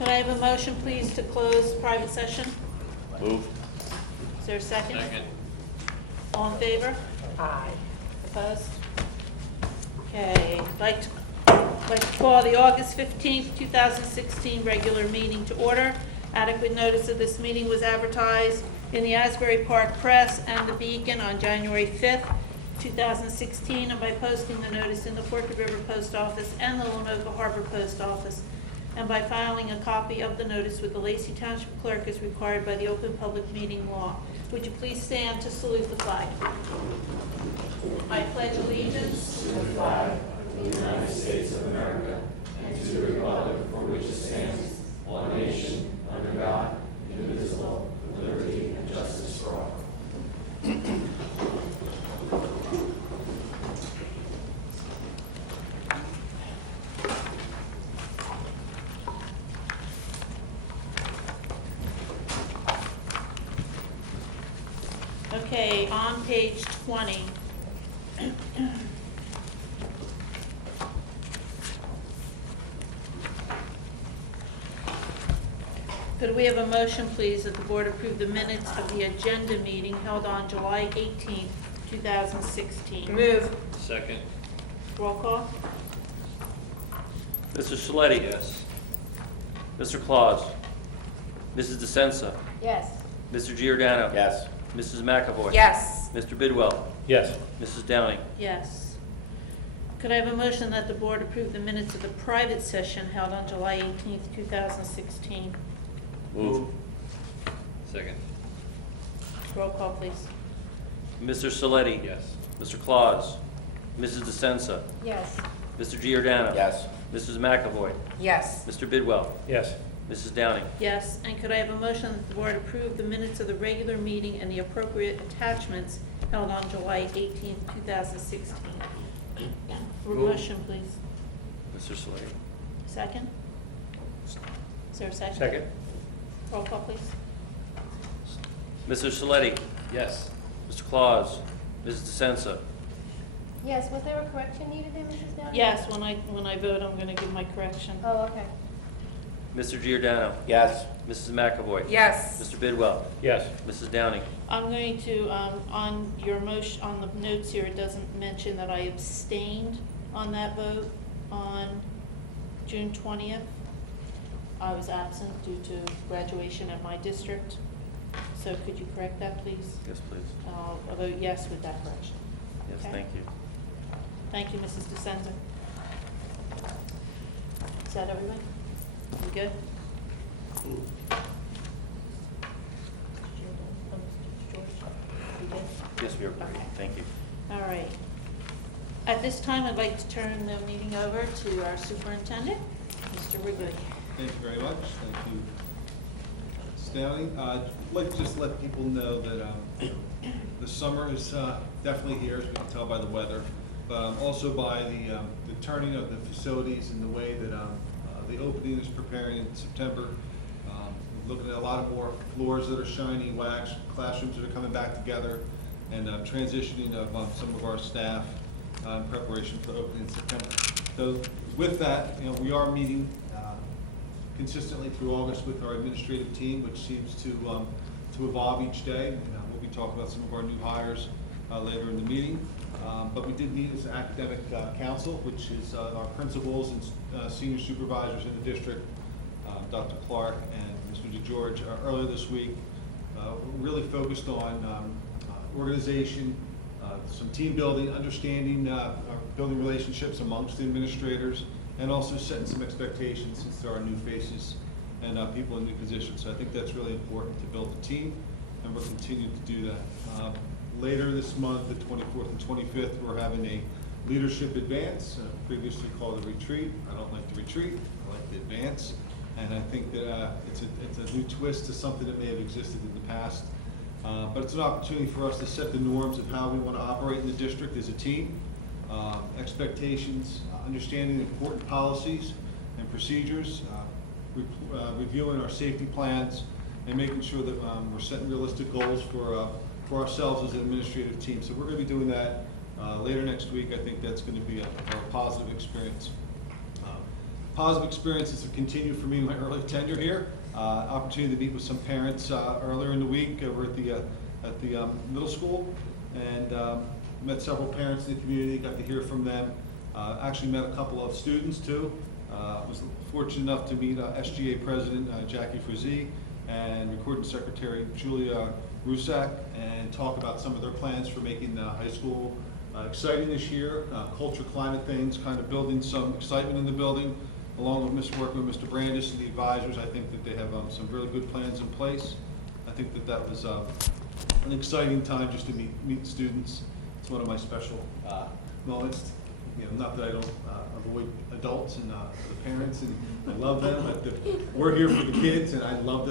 Could I have a motion, please, to close private session? Move. Is there a second? Second. All in favor? Aye. Opposed? Okay, I'd like to call the August 15th, 2016 regular meeting to order. Adequate notice of this meeting was advertised in the Asbury Park Press and the Beacon on January 5th, 2016, and by posting the notice in the Forked River Post Office and the Lenoka Harbor Post Office, and by filing a copy of the notice with the Lacey Township Clerk as required by the Open Public Meeting Law. Would you please stand to salute the flag? I pledge allegiance to the flag of the United States of America and to the republic for which it stands, one nation, under God, indivisible, with liberty and justice for all. Okay, on page 20. Could we have a motion, please, that the board approve the minutes of the agenda meeting held on July 18th, 2016? Move. Second. Roll call? Mr. Saletti? Yes. Mr. Claus? Mrs. DeSenza? Yes. Mr. Giordano? Yes. Mrs. McAvoy? Yes. Mr. Bidwell? Yes. Mrs. Downing? Yes. Could I have a motion that the board approve the minutes of the private session held on July 18th, 2016? Move. Second. Roll call, please. Mr. Saletti? Yes. Mr. Claus? Mrs. DeSenza? Yes. Mr. Giordano? Yes. Mrs. McAvoy? Yes. Mr. Bidwell? Yes. Mrs. Downing? Yes, and could I have a motion that the board approve the minutes of the regular meeting and the appropriate attachments held on July 18th, 2016? Motion, please. Mr. Saletti? Second? Is there a second? Second. Roll call, please. Mr. Saletti? Yes. Mr. Claus? Mrs. DeSenza? Yes, was there a correction needed there, Mrs. Downing? Yes, when I vote, I'm going to give my correction. Oh, okay. Mr. Giordano? Yes. Mrs. McAvoy? Yes. Mr. Bidwell? Yes. Mrs. Downing? I'm going to, on your motion, on the notes here, it doesn't mention that I abstained on that vote on June 20th. I was absent due to graduation at my district. So could you correct that, please? Yes, please. I'll vote yes with that correction. Yes, Okay. thank you. Thank you, Mrs. DeSenza. Is that everything? You good? You good? Yes, we are. Okay. Thank you. All right. At this time, I'd like to turn the meeting over to our superintendent, Mr. Wrigley. Thank you very much. Thank you, Stanley. I'd like to just let people know that the summer is definitely here, as we can tell by the weather, but also by the turning of the facilities and the way that the opening is preparing in September. We're looking at a lot of more floors that are shiny, wax, classrooms that are coming back together, and transitioning of some of our staff in preparation for the opening in September. So with that, we are meeting consistently through August with our administrative team, which seems to evolve each day. And we'll be talking about some of our new hires later in the meeting. But we did meet as academic council, which is our principals and senior supervisors in the district, Dr. Clark and Mr. DeGeorge, earlier this week. Really focused on organization, some team building, understanding building relationships amongst the administrators, and also setting some expectations since there are new faces and people in new positions. So I think that's really important to build the team, and we'll continue to do that. Later this month, the 24th and 25th, we're having a leadership advance, previously called a retreat. I don't like the retreat, I like the advance. And I think that it's a new twist to something that may have existed in the past. But it's an opportunity for us to set the norms of how we want to operate in the district as a team, expectations, understanding important policies and procedures, reviewing our safety plans, and making sure that we're setting realistic goals for ourselves as an administrative team. So we're going to be doing that later next week. I think that's going to be a positive experience. positive experiences have continued for me in my early tenure here. Opportunity to meet with some parents earlier in the week over at the middle school, and met several parents in the community, got to hear from them. Actually met a couple of students too. Was fortunate enough to meet SGA President Jackie Frazee and Recording Secretary Julia Rusak, and talk about some of their plans for making high school exciting this year. Culture, climate things, kind of building some excitement in the building, along with working with Mr. Brandis and the advisors. I think that they have some really good plans in place. I think that was an exciting time just to meet students. It's one of my special moments. You know, not that I don't avoid adults and the parents, and I love them, but we're here for the kids, and I love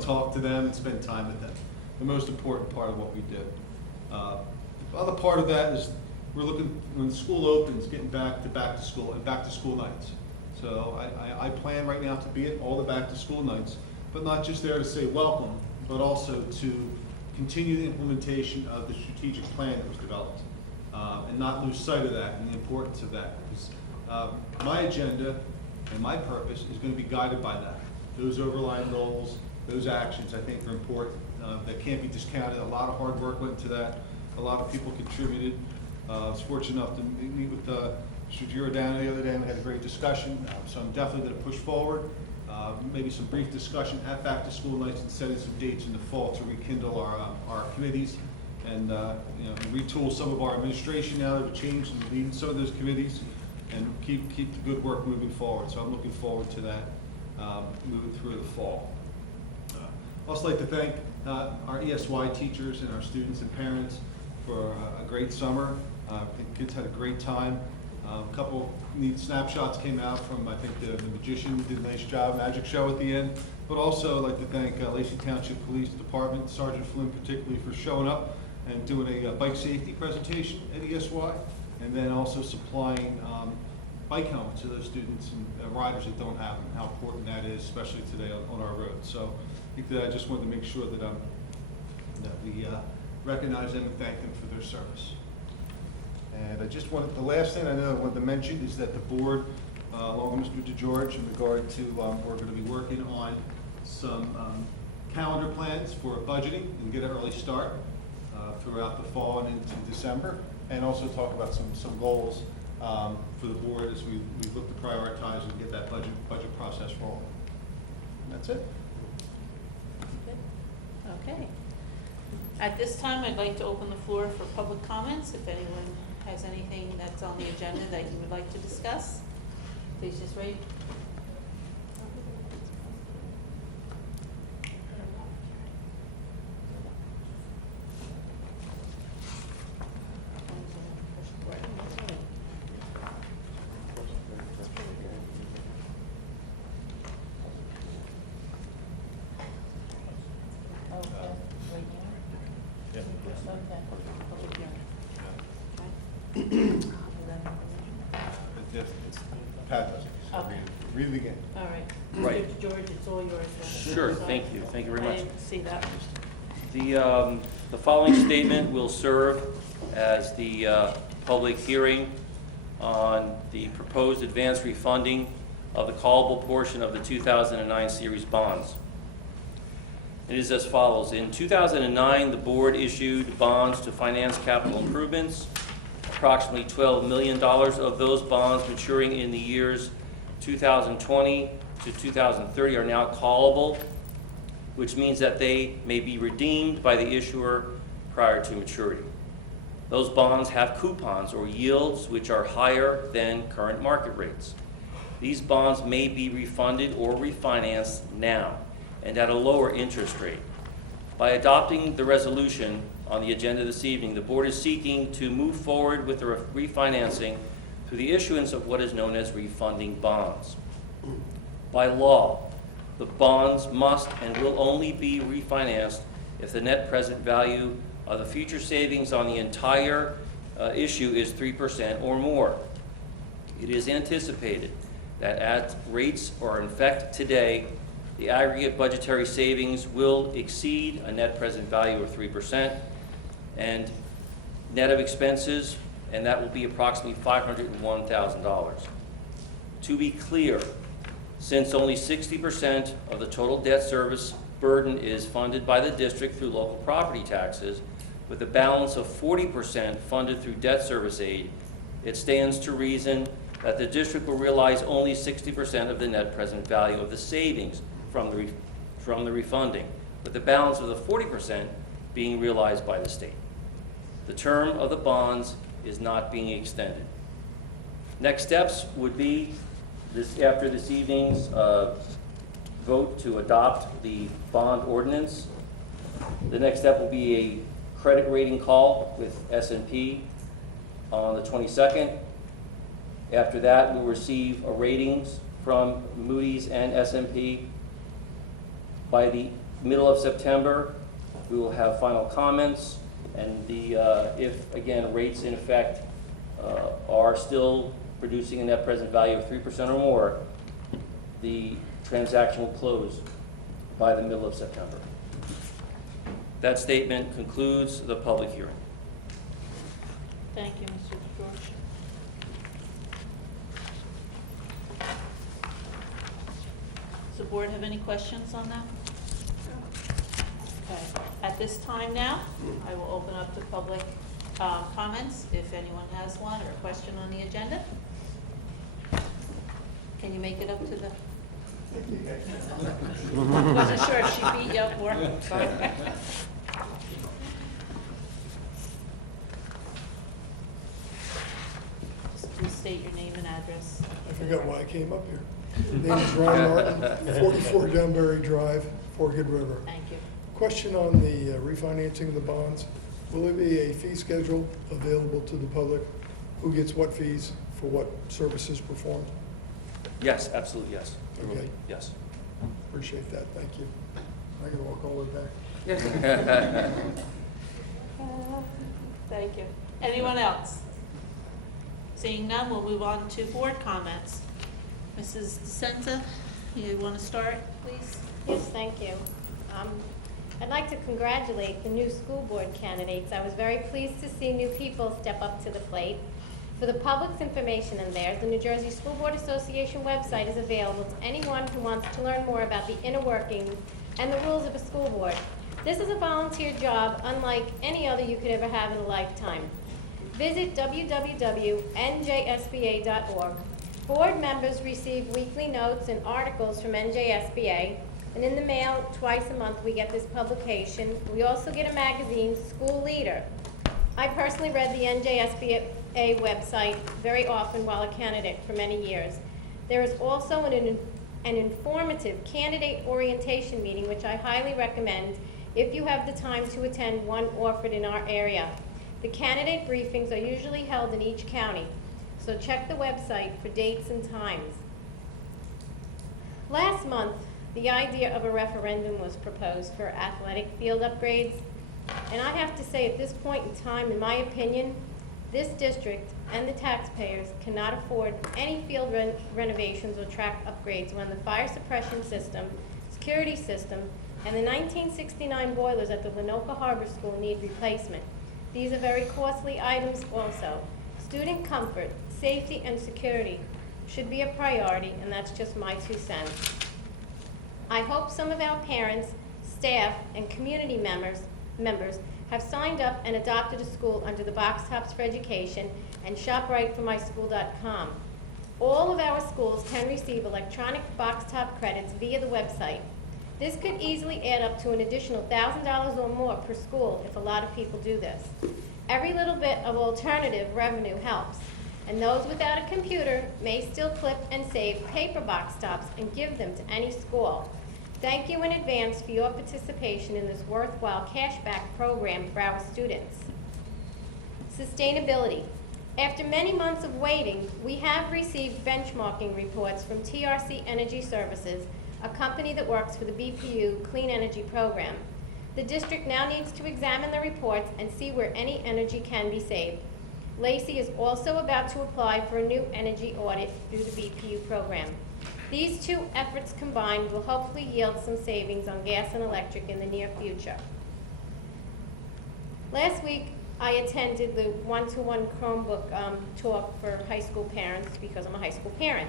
to talk to them and spend time with them. The most important part of what we do. The other part of that is we're looking, when school opens, getting back to school and back to school nights. So I plan right now to be at all the back to school nights, but not just there to say welcome, but also to continue the implementation of the strategic plan that was developed. And not lose sight of that and the importance of that. Because my agenda and my purpose is going to be guided by that. Those overlying goals, those actions, I think are important. That can't be discounted. A lot of hard work went into that. A lot of people contributed. I was fortunate enough to meet with Mr. Giordano the other day, and we had a great discussion. So I'm definitely going to push forward. Maybe some brief discussion at back to school nights and setting some dates in the fall to rekindle our committees. And you know, retool some of our administration now that have changed and lead some of those committees, and keep the good work moving forward. So I'm looking forward to that moving through the fall. I'd also like to thank our ESY teachers and our students and parents for a great summer. I think kids had a great time. A couple neat snapshots came out from, I think, the magician did a nice job, magic show at the end. But also I'd like to thank Lacey Township Police Department, Sergeant Flynn particularly, for showing up and doing a bike safety presentation at ESY, and then also supplying bike helmets to those students and riders that don't have them, how important that is, especially today on our roads. So I think that I just wanted to make sure that we recognize them and thank them for their service. And I just wanted, the last thing I know I wanted to mention is that the board, along with Mr. DeGeorge, in regard to, we're going to be working on some calendar plans for budgeting and get an early start throughout the fall and into December, and also talk about some goals for the board as we look to prioritize and get that budget process rolling. And that's it. Okay. At this time, I'd like to open the floor for public comments. If anyone has anything that's on the agenda that you would like to discuss, please just raise. Pat does it. So Okay. read it again. All right. Right. Mr. George, it's all yours then. Sure, Sorry. thank you very I much. didn't see that. The following statement will serve as the public hearing on the proposed advance refunding of the callable portion of the 2009 series bonds. It is as follows. In 2009, the board issued bonds to finance capital improvements. Approximately $12 million of those bonds maturing in the years 2020 to 2030 are now callable, which means that they may be redeemed by the issuer prior to maturity. Those bonds have coupons or yields which are higher than current market rates. These bonds may be refunded or refinanced now and at a lower interest rate. By adopting the resolution on the agenda this evening, the board is seeking to move forward with the refinancing through the issuance of what is known as refunding bonds. By law, the bonds must and will only be refinanced if the net present value of the future savings on the entire issue is 3% or more. It is anticipated that at rates or in effect today, the aggregate budgetary savings will exceed a net present value of 3% and net of expenses, and that will be approximately $501,000. To be clear, Since only 60% of the total debt service burden is funded by the district through local property taxes, with a balance of 40% funded through debt service aid, it stands to reason that the district will realize only 60% of the net present value of the savings from the refunding, with the balance of the 40% being realized by the state. The term of the bonds is not being extended. Next steps would be, after this evening's vote to adopt the bond ordinance, the next step will be a credit rating call with S&P on the 22nd. After that, we'll receive a ratings from Moody's and S&P. By the middle of September, we will have final comments, and if, again, rates in effect are still producing a net present value of 3% or more, the transaction will close by the middle of September. That statement concludes the public hearing. Thank you, Mr. George. Does the board have any questions on that? Okay. At this time now, I will open up to public comments, if anyone has one or a question on the agenda. Can you make it up to the? Wasn't sure if she beat you up or. Just please state your name and address. I forgot why I came up here. Name is Ryan Martin, 44 Dunbury Drive, Fort Hood River. Thank you. Question on the refinancing of the bonds. Will there be a fee schedule available to the public? Who gets what fees for what services performed? Yes, absolutely, yes. Okay. Yes. Appreciate that, thank you. I can walk all the way back. Thank you. Anyone else? Seeing none, we'll move on to board comments. Mrs. DeSenza, you want to start, please? Yes, thank you. I'd like to congratulate the new school board candidates. I was very pleased to see new people step up to the plate. For the public's information in there, the New Jersey School Board Association website is available to anyone who wants to learn more about the inner workings and the rules of a school board. This is a volunteer job unlike any other you could ever have in a lifetime. Visit www.njsba.org. Board members receive weekly notes and articles from NJSBA, and in the mail twice a month we get this publication. We also get a magazine, School Leader. I personally read the NJSBA website very often while a candidate for many years. There is also an informative candidate orientation meeting, which I highly recommend if you have the time to attend one offered in our area. The candidate briefings are usually held in each county, so check the website for dates and times. Last month, the idea of a referendum was proposed for athletic field upgrades, and I have to say at this point in time, in my opinion, this district and the taxpayers cannot afford any field renovations or track upgrades when the fire suppression system, security system, and the 1969 boilers at the Lenoka Harbor School need replacement. These are very costly items also. Student comfort, safety, and security should be a priority, and that's just my 2 cents. I hope some of our parents, staff, and community members have signed up and adopted a school under the Box Tops for Education and ShopRightForMySchool.com. All of our schools can receive electronic Box Top credits via the website. This could easily add up to an additional $1,000 or more per school if a lot of people do this. Every little bit of alternative revenue helps, and those without a computer may still clip and save paper Box Tops and give them to any school. Thank you in advance for your participation in this worthwhile cashback program for our students. Sustainability. After many months of waiting, we have received benchmarking reports from TRC Energy Services, a company that works for the BPU Clean Energy Program. The district now needs to examine the reports and see where any energy can be saved. Lacey is also about to apply for a new energy audit through the BPU program. These two efforts combined will hopefully yield some savings on gas and electric in the near future. Last week, I attended the one-to-one Chromebook talk for high school parents because I'm a high school parent.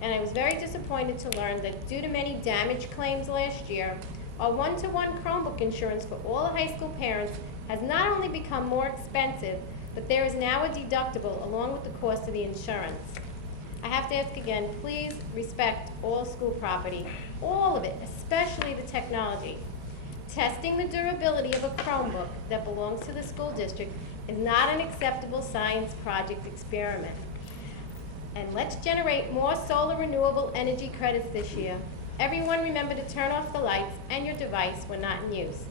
and I was very disappointed to learn that due to many damage claims last year, our one-to-one Chromebook insurance for all high school parents has not only become more expensive, but there is now a deductible along with the cost of the insurance. I have to ask again, please respect all school property, all of it, especially the technology. Testing the durability of a Chromebook that belongs to the school district is not an acceptable science project experiment. And let's generate more solar renewable energy credits this year. Everyone remember to turn off the lights and your device when not in use.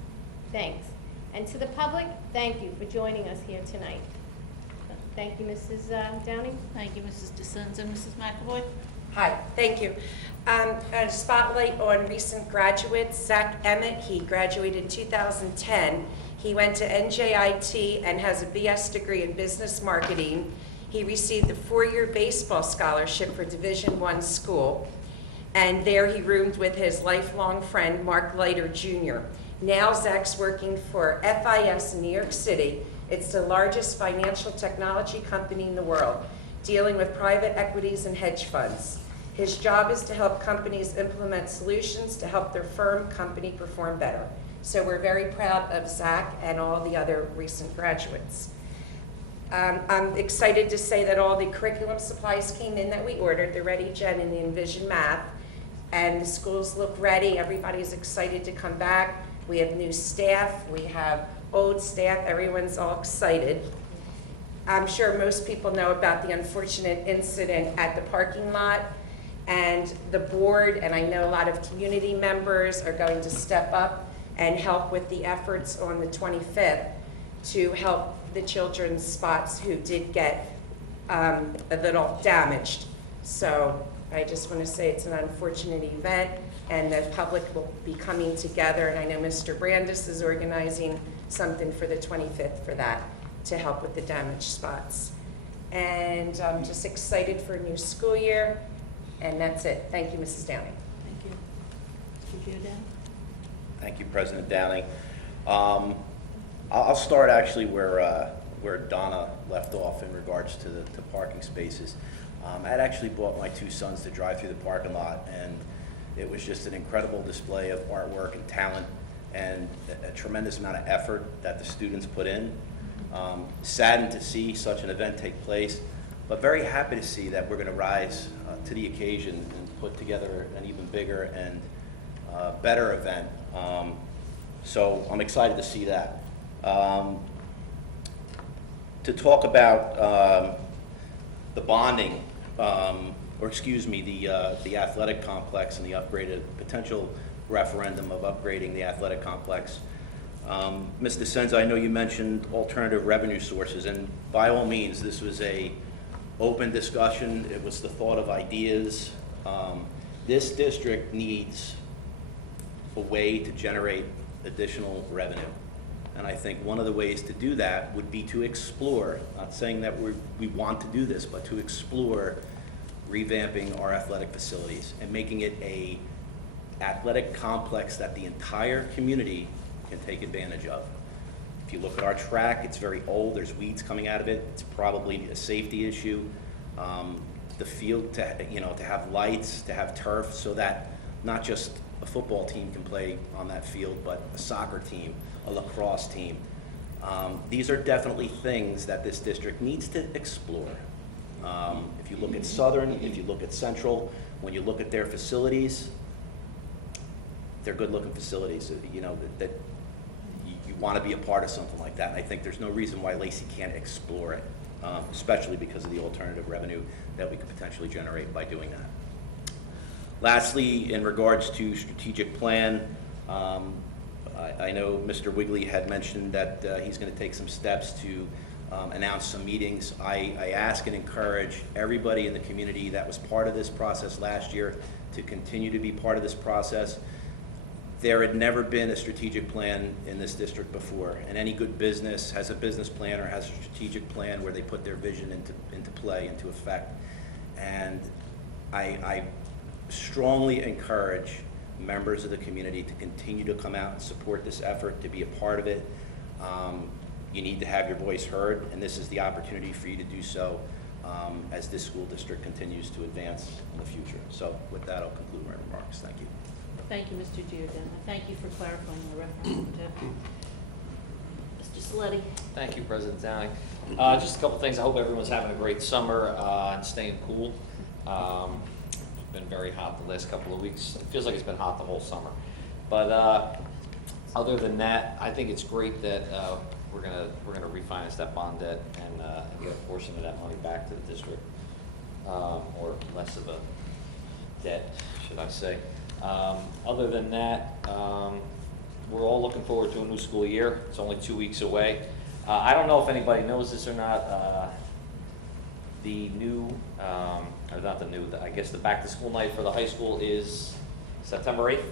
Thanks. And to the public, thank you for joining us here tonight. Thank you, Mrs. Downing. Thank you, Mrs. DeSenza. Mrs. McAvoy? Hi, thank you. A spotlight on recent graduates. Zach Emmett, he graduated in 2010. He went to NJIT and has a BS degree in business marketing. He received the 4-year baseball scholarship for Division I school, and there he roomed with his lifelong friend, Mark Leiter Jr. Now Zach's working for FIS in New York City. It's the largest financial technology company in the world, dealing with private equities and hedge funds. His job is to help companies implement solutions to help their firm company perform better. So we're very proud of Zach and all the other recent graduates. I'm excited to say that all the curriculum supplies came in that we ordered, the Ready Gen and the Envision Math, and the schools look ready. Everybody's excited to come back. We have new staff, we have old staff, everyone's all excited. I'm sure most people know about the unfortunate incident at the parking lot, and the board, and I know a lot of community members are going to step up and help with the efforts on the 25th to help the children's spots who did get a little damaged. So I just want to say it's an unfortunate event, and the public will be coming together, and I know Mr. Brandis is organizing something for the 25th for that, to help with the damaged spots. And I'm just excited for a new school year, and that's it. Thank you, Mrs. Downing. Thank you. Mr. Giordano? Thank you, President Downing. I'll start actually where Donna left off in regards to the parking spaces. I had actually brought my 2 sons to drive through the parking lot, and it was just an incredible display of artwork and talent and a tremendous amount of effort that the students put in. Saddened to see such an event take place, but very happy to see that we're going to rise to the occasion and put together an even bigger and better event. So I'm excited to see that. To talk about the bonding, or excuse me, the athletic complex and the upgraded potential referendum of upgrading the athletic complex. Ms. DeSenza, I know you mentioned alternative revenue sources, and by all means, this was a open discussion. It was the thought of ideas. This district needs a way to generate additional revenue. And I think one of the ways to do that would be to explore, not saying that we want to do this, but to explore revamping our athletic facilities and making it a athletic complex that the entire community can take advantage of. If you look at our track, it's very old, there's weeds coming out of it, it's probably a safety issue. The field, to have lights, to have turf, so that not just a football team can play on that field, but a soccer team, a lacrosse team. These are definitely things that this district needs to explore. If you look at Southern, if you look at Central, when you look at their facilities, they're good-looking facilities. That you want to be a part of something like that. And I think there's no reason why Lacey can't explore it, especially because of the alternative revenue that we could potentially generate by doing that. Lastly, in regards to strategic plan, I know Mr. Wigley had mentioned that he's going to take some steps to announce some meetings. I ask and encourage everybody in the community that was part of this process last year to continue to be part of this process. There had never been a strategic plan in this district before, and any good business has a business plan or has a strategic plan where they put their vision into play, into effect. And I strongly encourage members of the community to continue to come out and support this effort, to be a part of it. You need to have your voice heard, and this is the opportunity for you to do so. as this school district continues to advance in the future. So with that, I'll conclude my remarks. Thank you. Thank you, Mr. Giordano. Thank you for clarifying the referendum, too. Mr. Saletti? Thank you, President Downing. Just a couple things. I hope everyone's having a great summer and staying cool. It's been very hot the last couple of weeks. It feels like it's been hot the whole summer. But other than that, I think it's great that we're gonna refinance that bond debt and get a portion of that money back to the district, or less of a debt, should I say. Other than that, we're all looking forward to a new school year. It's only 2 weeks away. I don't know if anybody knows this or not. The new, or not the new, I guess the back to school night for the high school is September 8th.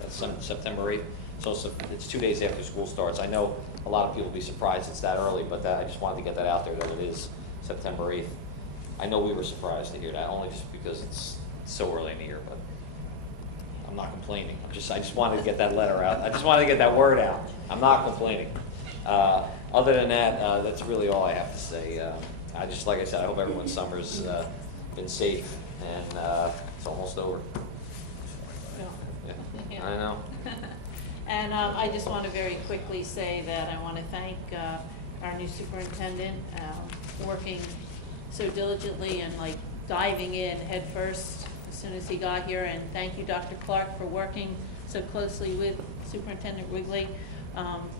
That's September 8th. So it's 2 days after school starts. I know a lot of people will be surprised it's that early, but I just wanted to get that out there that it is September 8th. I know we were surprised to hear that, only just because it's so early in the year, but I'm not complaining. I just wanted to get that letter out. I just wanted to get that word out. I'm not complaining. Other than that, that's really all I have to say. Like I said, I hope everyone's summer's been safe, and it's almost over. Yeah, I know. And I just want to very quickly say that I want to thank our new superintendent, working so diligently and like diving in head first as soon as he got here. And thank you, Dr. Clark, for working so closely with Superintendent Wigley.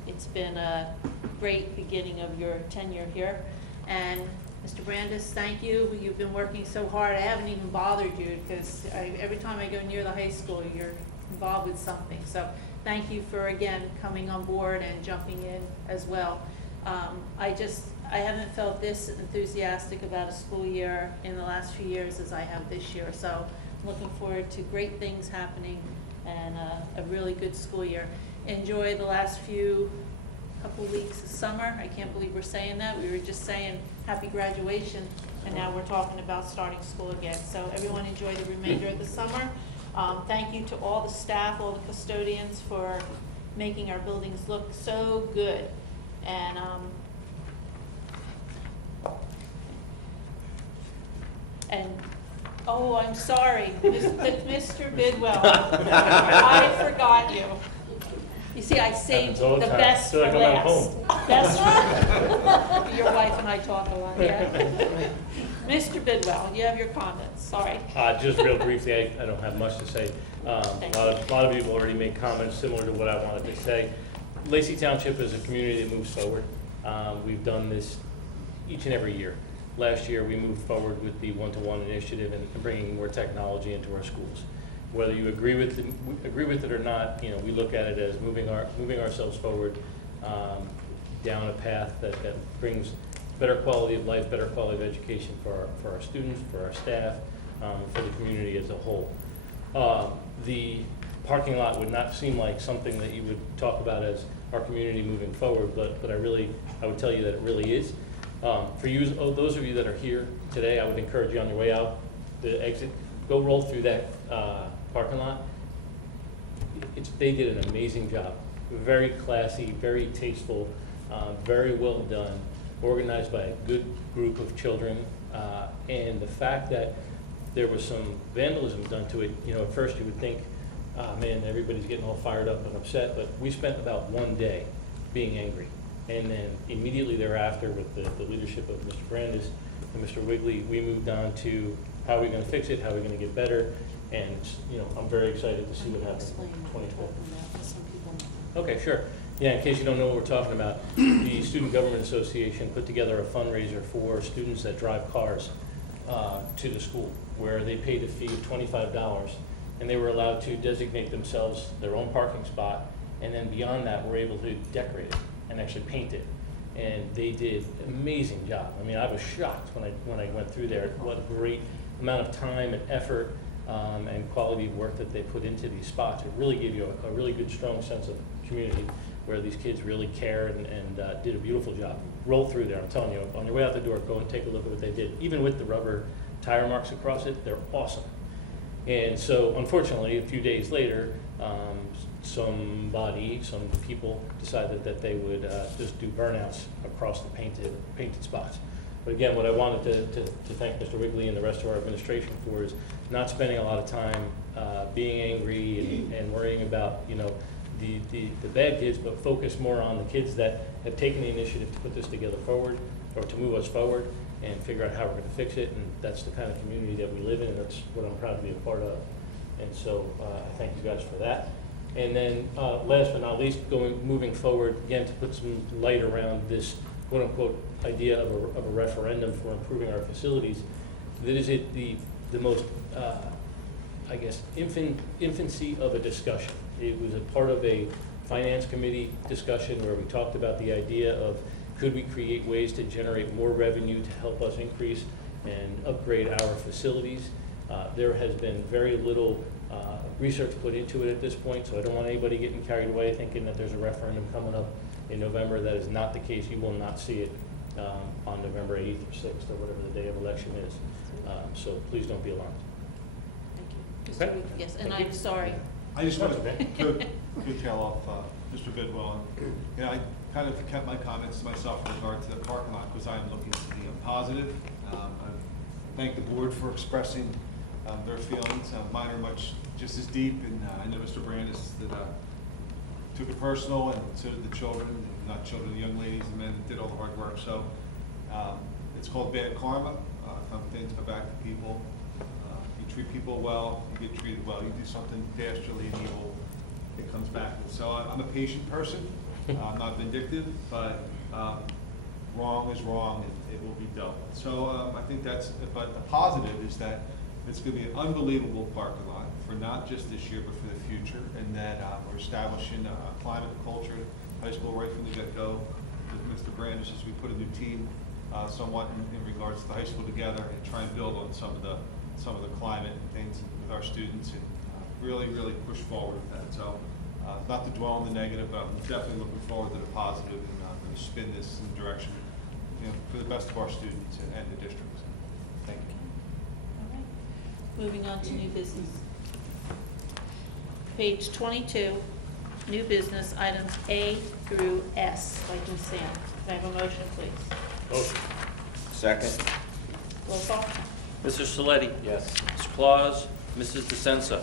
It's been a great beginning of your tenure here. And Mr. Brandis, thank you. You've been working so hard. I haven't even bothered you because every time I go near the high school, you're involved with something. So thank you for, again, coming on board and jumping in as well. I haven't felt this enthusiastic about a school year in the last few years as I have this year. So I'm looking forward to great things happening and a really good school year. Enjoy the last couple weeks of summer. I can't believe we're saying that. We were just saying happy graduation, and now we're talking about starting school again. So everyone enjoy the remainder of the summer. Thank you to all the staff, all the custodians for making our buildings look so good. And oh, I'm sorry, Mr. Bidwell, I forgot you. You see, I saved the best for last. Best. Your wife and I talk a lot, yeah. Mr. Bidwell, you have your comments, sorry. Just real briefly, I don't have much to say. A lot of people already made comments similar to what I wanted to say. Lacey Township is a community that moves forward. We've done this each and every year. Last year, we moved forward with the one-to-one initiative and bringing more technology into our schools. Whether you agree with it or not, we look at it as moving ourselves forward down a path that brings better quality of life, better quality of education for our students, for our staff, for the community as a whole. The parking lot would not seem like something that you would talk about as our community moving forward, but I would tell you that it really is. For you, those of you that are here today, I would encourage you on your way out the exit, go roll through that parking lot. They did an amazing job. Very classy, very tasteful, very well done, organized by a good group of children. And the fact that there was some vandalism done to it, at first you would think, man, everybody's getting all fired up and upset, but we spent about 1 day being angry. And then immediately thereafter, with the leadership of Mr. Brandis and Mr. Wigley, we moved on to how are we going to fix it, how are we going to get better, and I'm very excited to see what happens in 2012. Okay, sure. Yeah, in case you don't know what we're talking about, the Student Government Association put together a fundraiser for students that drive cars to the school, where they paid a fee of $25, and they were allowed to designate themselves their own parking spot, and then beyond that, were able to decorate it and actually paint it. And they did an amazing job. I mean, I was shocked when I went through there. What a great amount of time and effort and quality of work that they put into these spots. It really gave you a really good, strong sense of community where these kids really cared and did a beautiful job. Roll through there, I'm telling you. On your way out the door, go and take a look at what they did. Even with the rubber tire marks across it, they're awesome. And so, unfortunately, a few days later, some people decided that they would just do burnouts across the painted spots. But again, what I wanted to thank Mr. Wigley and the rest of our administration for is not spending a lot of time being angry and worrying about, you know, the bad kids, but focus more on the kids that have taken the initiative to put this together forward, or to move us forward, and figure out how we're going to fix it. And that's the kind of community that we live in, and that's what I'm proud to be a part of. And so I thank you guys for that. And then last but not least, moving forward, again, to put some light around this quote-unquote idea of a referendum for improving our facilities, that is the most, I guess, infancy of a discussion. It was a part of a finance committee discussion where we talked about the idea of could we create ways to generate more revenue to help us increase and upgrade our facilities. There has been very little research put into it at this point, so I don't want anybody getting carried away thinking that there's a referendum coming up in November. That is not the case. You will not see it on November 8th or 6th or whatever the day of election is. So please don't be alarmed. Thank you. Mr. Okay. Wigley, yes, and Thank I'm you. sorry. I just want That's to tail off Mr. Bidwell. You know, I kind of kept my comments to myself in regard to the parking lot because I am looking to be positive. I thank the board for expressing their feelings. Mine are much just as deep, and I know Mr. Brandis that took it personal, and so did the children, not children, the young ladies and men that did all the hard work. So it's called bad karma. Things come back to people. You treat people well, you get treated well. You do something dastardly and evil, it comes back. And so I'm a patient person. I'm not vindictive, but wrong is wrong, and it will be dealt with. So I think that's, but the positive is that it's going to be an unbelievable parking lot for not just this year, but for the future, and that we're establishing a climate culture at high school right from the get-go. With Mr. Brandis, as we put a new team somewhat in regards to the high school together and try and build on some of the climate and things with our students, and really push forward with that. So not to dwell on the negative, but I'm definitely looking forward to the positive, and I'm going to spin this in the direction, you know, for the best of our students and the district. Thank you. All right. Moving on to new business. Page 22, new business, items A through S, by consent. Can I have a motion, please? Motion. Second? Roll call? Mr. Saletti? Yes. Mr. Claus? Mrs. DeSenza?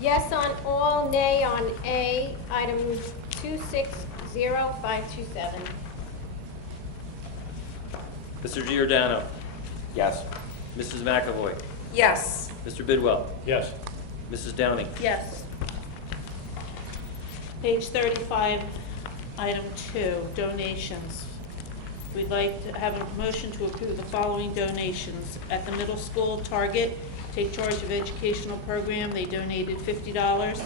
Yes on all, nay on A, item 260527. Mr. Giordano? Yes. Mrs. McAvoy? Yes. Mr. Bidwell? Yes. Mrs. Downing? Yes. Page 35, item 2, donations. We'd like to have a motion to approve the following donations. At the middle school, Target, Take Charge of Educational Program, they donated $50.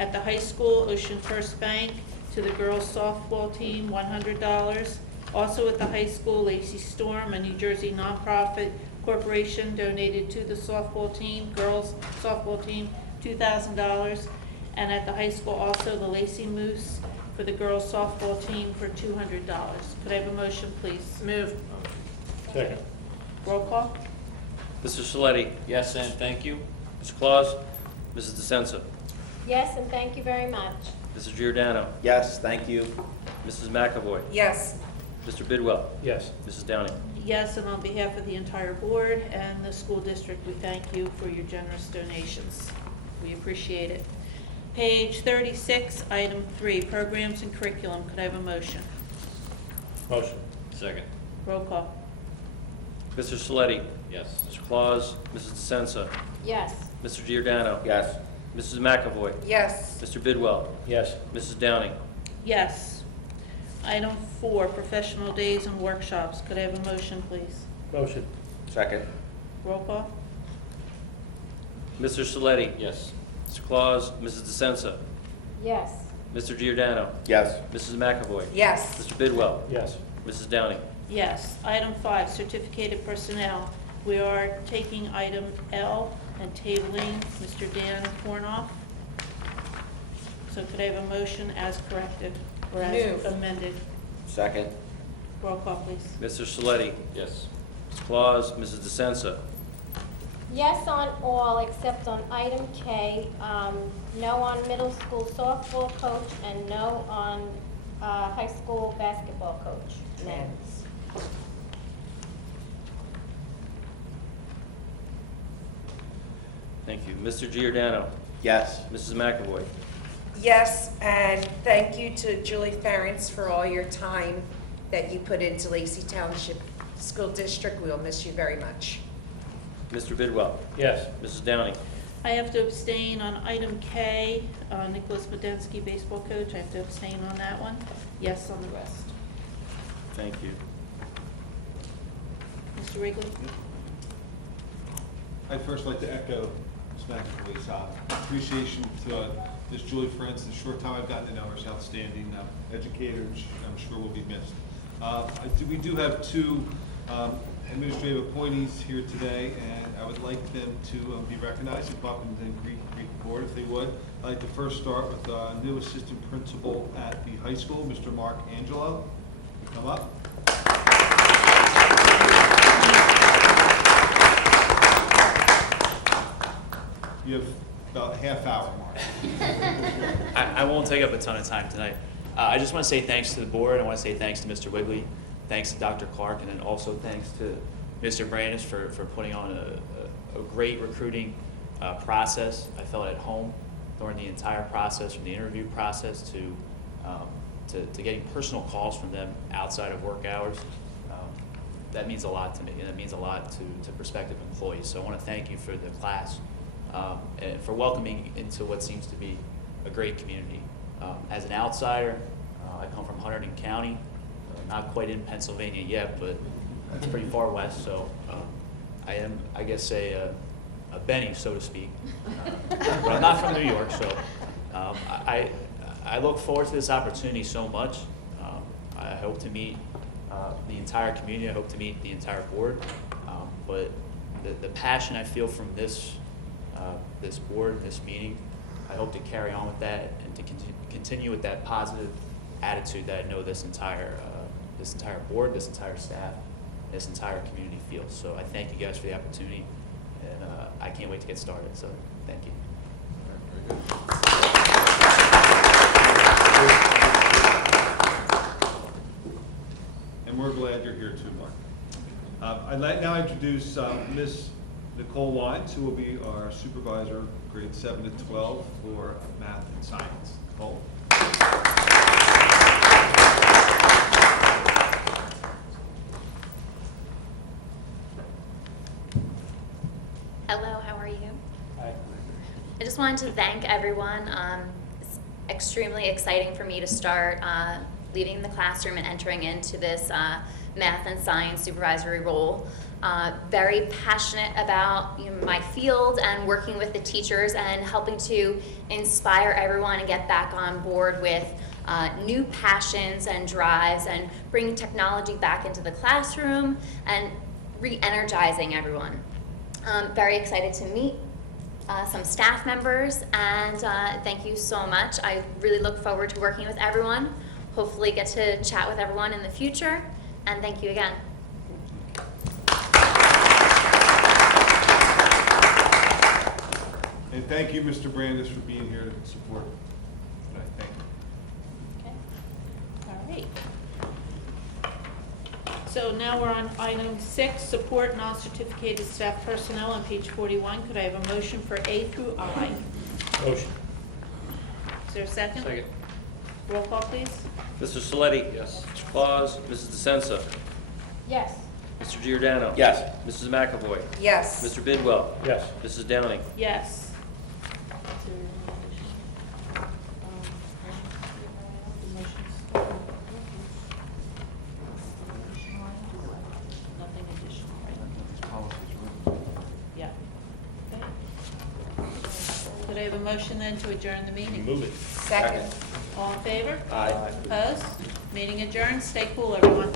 At the high school, Ocean First Bank, to the girls softball team, $100. Also at the high school, Lacey Storm, a New Jersey nonprofit corporation, donated to the softball team, girls softball team, $2,000. And at the high school also, the Lacey Moose for the girls softball team for $200. Could I have a motion, please? Move. Second. Roll call? Mr. Saletti? Yes, and thank you. Mr. Claus? Mrs. DeSenza? Yes, and thank you very much. Mr. Giordano? Yes, thank you. Mrs. McAvoy? Yes. Mr. Bidwell? Yes. Mrs. Downing? Yes, and on behalf of the entire board and the school district, we thank you for your generous donations. We appreciate it. Page 36, item 3, programs and curriculum. Could I have a motion? Motion. Second. Roll call. Mr. Saletti? Yes. Mr. Claus? Mrs. DeSenza? Yes. Mr. Giordano? Yes. Mrs. McAvoy? Yes. Mr. Bidwell? Yes. Mrs. Downing? Yes. Item 4, professional days and workshops. Could I have a motion, please? Motion. Second? Roll call. Mr. Saletti? Yes. Mr. Claus? Mrs. DeSenza? Yes. Mr. Giordano? Yes. Mrs. McAvoy? Yes. Mr. Bidwell? Yes. Mrs. Downing? Yes. Item 5, certificated personnel. We are taking item L and tabling Mr. Dan Pornoff. So could I have a motion as corrected or as Move. amended? Second? Roll call, please. Mr. Saletti? Yes. Mr. Claus? Mrs. DeSenza? Yes on all except on item K, no on middle school softball coach and no on high school basketball coach, men's. Thank you. Mr. Giordano. Yes. Mrs. McAvoy. Yes, and thank you to Julie Ferentz for all your time that you put into Lacey Township School District. We'll miss you very much. Mr. Bidwell. Yes. Mrs. Downing. I have to abstain on item K, Nicholas Podensky, baseball coach. I have to abstain on that one. Yes on the rest. Thank you. Mr. Wrigley? I'd first like to echo Ms. McAvoy's appreciation to Ms. Julie Ferentz. The short time I've gotten to know her, she's outstanding educator, and I'm sure will be missed. We do have two administrative appointees here today, and I would like them to be recognized and come up and greet the board if they would. I'd like to first start with the new assistant principal at the high school, Mr. Mark Angelo. Come up. You have about a half hour, Mark. I won't take up a ton of time tonight. I just want to say thanks to the board. I want to say thanks to Mr. Wigley, thanks to Dr. Clark, and then also thanks to Mr. Brandis for putting on a great recruiting process. I felt at home during the entire process, from the interview process to getting personal calls from them outside of work hours. That means a lot to me, and it means a lot to prospective employees. So I want to thank you for the class and for welcoming into what seems to be a great community. As an outsider, I come from Hunterdon County, not quite in Pennsylvania yet, but it's pretty far west, so I am, I guess, a Benny, so to speak. But I'm not from New York, so I look forward to this opportunity so much. I hope to meet the entire community. I hope to meet the entire board. But the passion I feel from this board, this meeting, I hope to carry on with that and to continue with that positive attitude that I know this entire board, this entire staff, this entire community feels. So I thank you guys for the opportunity, and I can't wait to get started. So thank you. And we're glad you're here too, Mark. I'd like now introduce Ms. Nicole Wines, who will be our supervisor, grades 7 to 12 for math and science. Nicole. Hello, how are you? Hi. I just wanted to thank everyone. It's extremely exciting for me to start leaving the classroom and entering into this math and science supervisory role. Very passionate about my field and working with the teachers and helping to inspire everyone and get back on board with new passions and drives and bringing technology back into the classroom and re-energizing everyone. Very excited to meet some staff members, and thank you so much. I really look forward to working with everyone. Hopefully get to chat with everyone in the future, and thank you again. And thank you, Mr. Brandis, for being here to support tonight. Thank you. Okay. All right. So now we're on item 6, support non-certificated staff personnel on page 41. Could I have a motion for A through I? Motion. Is there a second? Second. Roll call, please. Mr. Saletti. Yes. Mr. Claus. Mrs. DeSenza. Yes. Mr. Giordano. Yes. Mrs. McAvoy. Yes. Mr. Bidwell. Yes. Mrs. Downing. Yes. Nothing additional, right? Yeah. Okay. Could I have a motion then to adjourn the meeting? Move it. Second. All in favor? Aye. Opposed? Meeting adjourned. Stay cool, everyone.